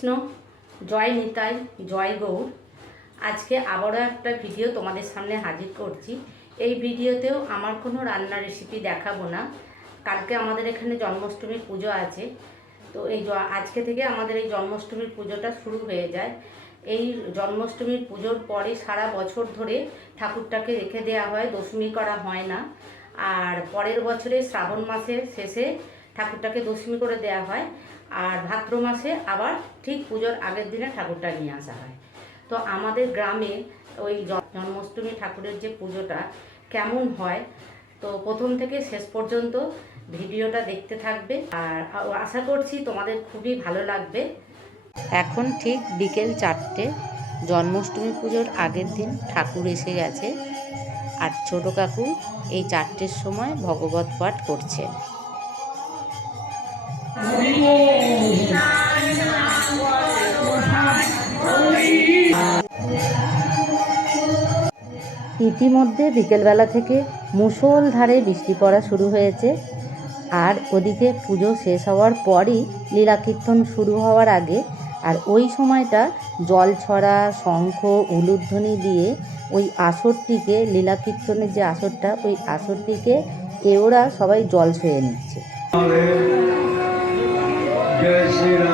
কৃষ্ণ, জয় নিতাই, জয় গৌর। আজকে আবারও একটা ভিডিও তোমাদের সামনে হাজির করছি। এই ভিডিওতেও আমার কোনো রান্নার রেসিপি দেখাবো না। কালকে আমাদের এখানে জন্মাষ্টমীর পুজো আছে। তো এই আজকে থেকে আমাদের এই জন্মাষ্টমীর পুজোটা শুরু হয়ে যায়। এই জন্মাষ্টমীর পুজোর পরে সারা বছর ধরে ঠাকুরটাকে রেখে দেওয়া হয়, দশমী করা হয় না। আর পরের বছরে শ্রাবণ মাসের শেষে ঠাকুরটাকে দশমী করে দেওয়া হয়। আর ভাদ্র মাসে আবার ঠিক পুজোর আগের দিনে ঠাকুরটা নিয়ে আসা হয়। তো আমাদের গ্রামে ওই জন্মাষ্টমী ঠাকুরের যে পুজোটা কেমন হয়, তো প্রথম থেকে শেষ পর্যন্ত ভিডিওটা দেখতে থাকবে। আর আশা করছি তোমাদের খুবই ভালো লাগবে। এখন ঠিক বিকেল চারটে, জন্মাষ্টমী পুজোর আগের দিন ঠাকুর এসে গেছে। আর ছোট কাকু এই চারটের সময় ভগবত পাঠ করছে। ইতিমধ্যে বিকেলবেলা থেকে মুষলধারে বৃষ্টি পড়া শুরু হয়েছে। আর ওদিকে পুজো শেষ হওয়ার পরই লীলা কীর্তন শুরু হওয়ার আগে আর ওই সময়টা জল ছড়া, শঙ্খ, উলুধ্বনি দিয়ে ওই আসরটিকে, লীলা কীর্তনের যে আসরটা, ওই আসরটিকে এওরা সবাই জল ছুঁয়ে নিচ্ছে। রাধে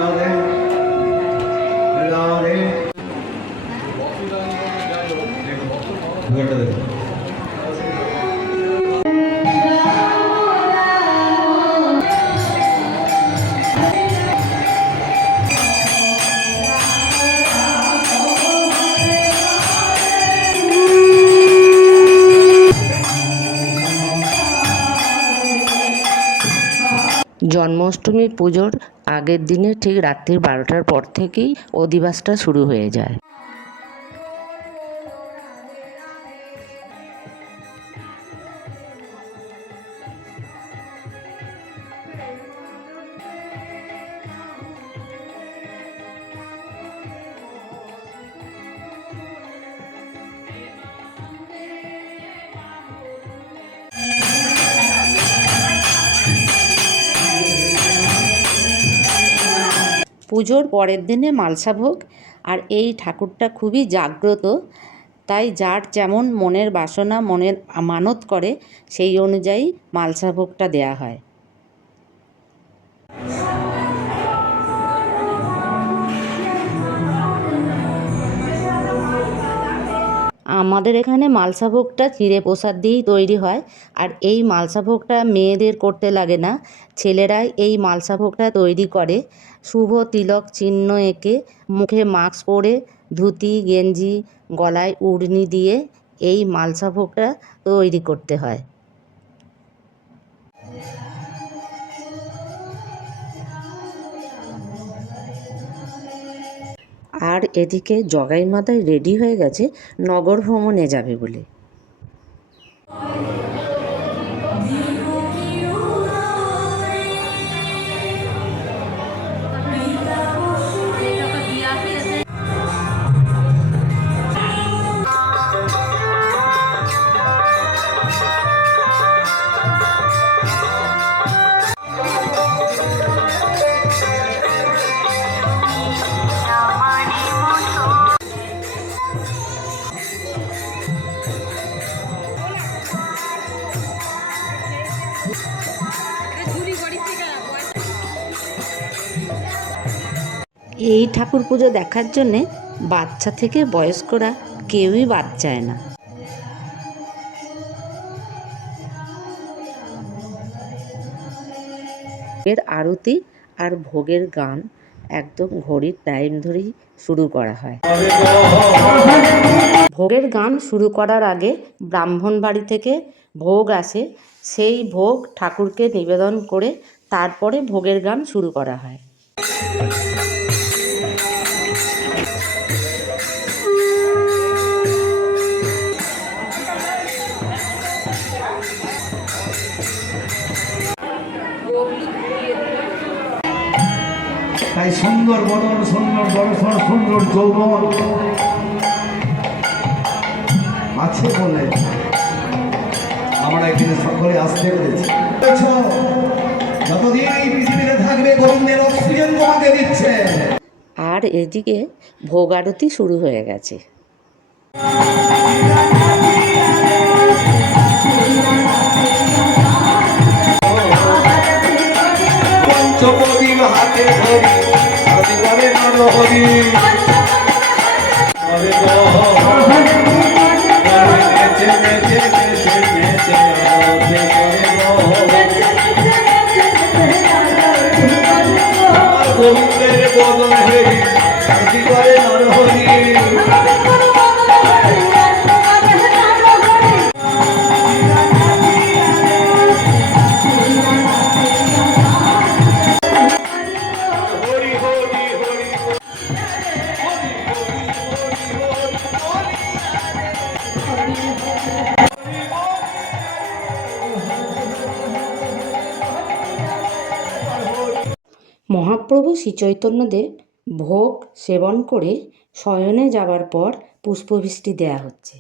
জন্মাষ্টমী পুজোর আগের দিনে ঠিক রাত্রির বারোটার পর থেকেই অধিবাসটা শুরু হয়ে যায়। পুজোর পরের দিনে মালসা ভোগ। আর এই ঠাকুরটা খুবই জাগ্রত। তাই যার যেমন মনের বাসনা, মনের মানত করে, সেই অনুযায়ী মালসা ভোগটা দেয়া হয়। আমাদের এখানে মালসা ভোগটা চিড়ে প্রসাদ দিয়েই তৈরি হয়। আর এই মালসা ভোগটা মেয়েদের করতে লাগে না। ছেলেরাই এই মালসা ভোগটা তৈরি করে। শুভ তিলক চিহ্ন এঁকে মুখে মাস্ক পরে ধুতি, গেঞ্জি, গলায় উড়নি দিয়ে এই মালসা ভোগটা তৈরি করতে হয়। আর এদিকে জগাই মাতায় রেডি হয়ে গেছে নগর ভ্রমণে যাবে বলে। এই ঠাকুর পুজো দেখার জন্যে বাচ্চা থেকে বয়স্করা কেউই বাদ যায় না। এর আরতি আর ভোগের গান একদম ঘড়ির টাইম ধরেই শুরু করা হয়। ভোগের গান শুরু করার আগে ব্রাহ্মণ বাড়ি থেকে ভোগ আসে। সেই ভোগ ঠাকুরকে নিবেদন করে তারপরে ভোগের গান শুরু করা হয়। তাই সুন্দর বদন সুন্দর দর্শন সুন্দর যৌবন। আছে বলে, আমরা এখানে সকলে আসতে পেরেছি। যতদিন এই পৃথিবীতে থাকবে, গোবিন্দের অক্সিজেন তোমাকে দিচ্ছে। আর এদিকে ভোগ আরতি শুরু হয়ে গেছে। হাতে ধরি আদিবারে নরহরি হরে নেচে নেচে নেচে নেচে আমার গোবিন্দের বদন হেরি আদিবারে নরহরি মহাপ্রভু শ্রীচৈতন্যদেব ভোগ সেবন করে শয়নে যাওয়ার পর পুষ্পবৃষ্টি দেয়া হচ্ছে।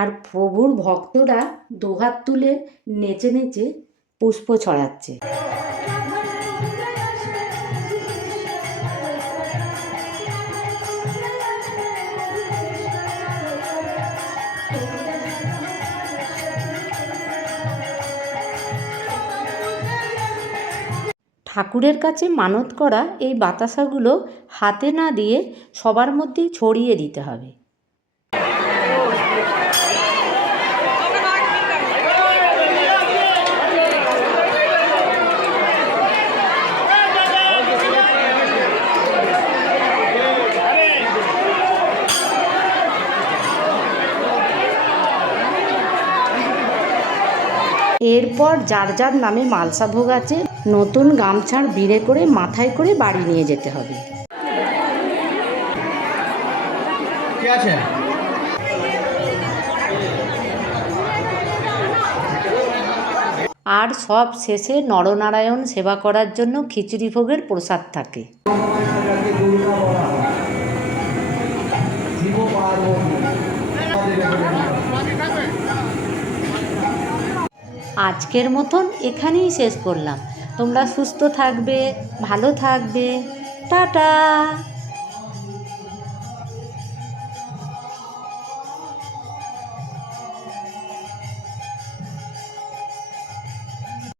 আর প্রভুর ভক্তরা দুহাত তুলে নেচে নেচে পুষ্প ছড়াচ্ছে। ঠাকুরের কাছে মানত করা এই বাতাসাগুলো হাতে না দিয়ে সবার মধ্যেই ছড়িয়ে দিতে হবে। এরপর যার যার নামে মালসা ভোগ আছে নতুন গামছার বিড়ে করে মাথায় করে বাড়ি নিয়ে যেতে হবে। আছে আর সব শেষে নরনারায়ণ সেবা করার জন্য খিচুড়ি ভোগের প্রসাদ থাকে। আজকের মতন এখানেই শেষ করলাম। তোমরা সুস্থ থাকবে ভালো থাকবে। টাটা!